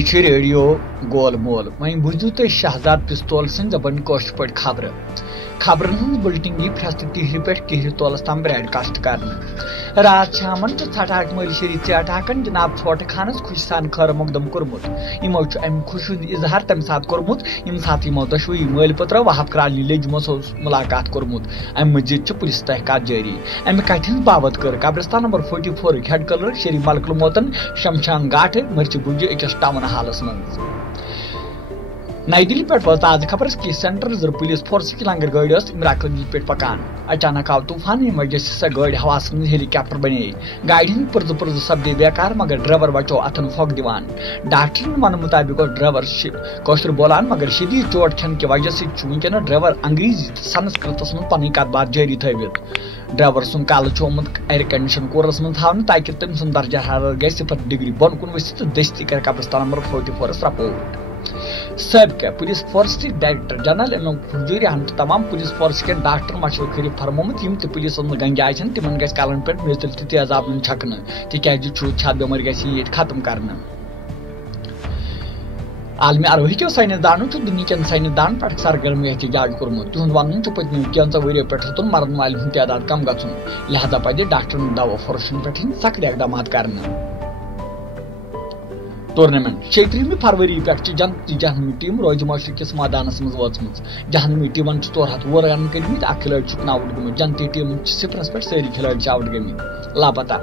ये रेडियो गोल मोल वहीं बुझू तो शहजाद पिस्तौल सिंह जबन कोश पट खबरन हूं बुलेटिन की फैसले तिहरी पे किहरी तोलस तम ब्रॉडकास्ट करने रात शामन तो छठाक मल शरीफ चटाकन जनाब छोट खानस खुश सान खर मकदम कोरमुत इमो अम खुश इजहार तम साथ कोरमुत इम साथ इमो दशवी मल पत्र वहाब कराली लेजमो मुलाकात कोरमुत अम मजीद पुलिस तहकात जारी अम कथिन बाबत कर कब्रिस्तान नंबर 44 हेड कलर शरीफ मलकुल मोतन शमशान घाट मर्च बुझ अकिस टाउन हालस मं नई दिल्ली पे ताज़ा खबर कि सेंट्रल रिजर्व पुलिस फोर्स की लंगर गाड़ी इमराकली पे पकान अचानक आव तूफान वजह से सह गाड़ी हवास में हेलीकॉप्टर बने गाड़ी हंद पुर्ज सपदे बेकार मगर ड्राइवर बचो अथन फोक दिवान डॉक्टर वन मुताबिक ड्राइवर कौशर बोलान मगर शदीद चोट खन की वजह से वनकन ड्राइवर अंग्रेजी संस्कृत में पन कत बात जारी थवित ड्राइवर सुन काल आमुत एयर कंडीशन कोरस में थवन ताकि तम सुन दर्जा हरारत गई 0 डिग्री बन कुन वसित दस्ती कर कब्रिस्तान नंबर 44 रिपोर्ट सबका पुलिस फोर्स के डायरेक्टर जनरल एम फुलजूरी हम तमाम पुलिस फोर्स के डॉक्टर मशवूर करी फरमोमुत यम पुलिस गंजाय तिमन ग कलन पे मेजल तेजाब छकन तिज छत बेमारी ग खत्म करना आलमी अरवही के साइंसदानों दुनिया साइंसदान पे सरगर्मी एहतजाज कोर्मुत तिहद वन पत्म कैंच वरियो पे हेतुन मरन वाल तादाद कम गन लिहाजा पे डॉक्टर दवा फरोशन पे सख्त इकदाम करना टूर्नामेंट 6 फरवरी पे जहनमी टीम रोज माशर किस मैदानस मज वचम जहनमी टीमन 400 रन कर्मित अख खिलाड़ी आउट गमुत जनती टीम 0 पे सारी खिलाड़ी आउट गमित लापता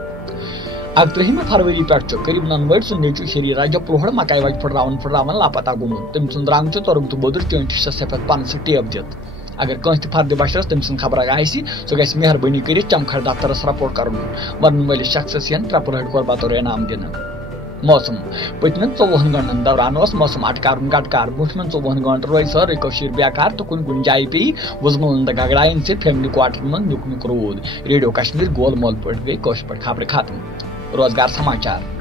18 फरवरी पे करीब ननवट सुन नेचु शरी राजा प्रोहड़ मकाई वज फुटरावन लापता गमुत तम सुन रंग तोरुक तो बोदर 26 सफेद पन से टेप दित अगर कह फर्द बशरस तम सुन खबर आसी सो गस मेहरबानी कर चमखर दफ्तरस रपोर्ट कर वन वल शख्स 3 रट कोर बतौर इनाम दिन मौसम पत्म 24 घंटन दौरान मौसम अटकार गटकार बुठमन 24 घंटे रोज सारे बेकार तो कुन जाय पे वजमल गगड़ाइन से फैमिली क्वार्टर में नुक रोद रेडियो कश्मीर गोल मोल पट गई कोश खबर खत्म रोजगार समाचार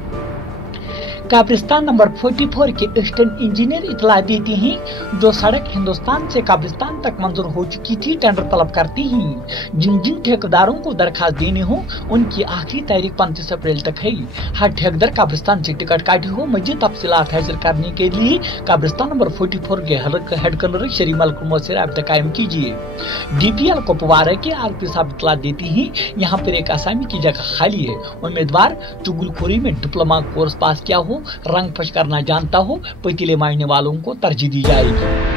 कब्रिस्तान नंबर 44 के असिस्टेंट इंजीनियर इतला देती हैं जो सड़क हिंदुस्तान से कब्रिस्तान तक मंजूर हो चुकी थी टेंडर तलब करती हैं जिन जिन ठेकेदारों को दरखास्त देने हो उनकी आखिरी तारीख 25 अप्रैल तक है हर ठेकेदार कब्रिस्तान से टिकट काटी हो मजीद तफसीलात हासिल करने के लिए कब्रिस्तान नंबर 44 के हेड कलर शरी मलकुल मोत से राब्ता कायम कीजिए DPL कुपवारा के RP साहब इतला देती हैं यहाँ पर एक आसामी की जगह खाली है उम्मीदवार चुगलखोरी में डिप्लोमा कोर्स पास किया हो रंग फश करना जानता हो पतीले मारने वालों को तरजीह दी जाएगी।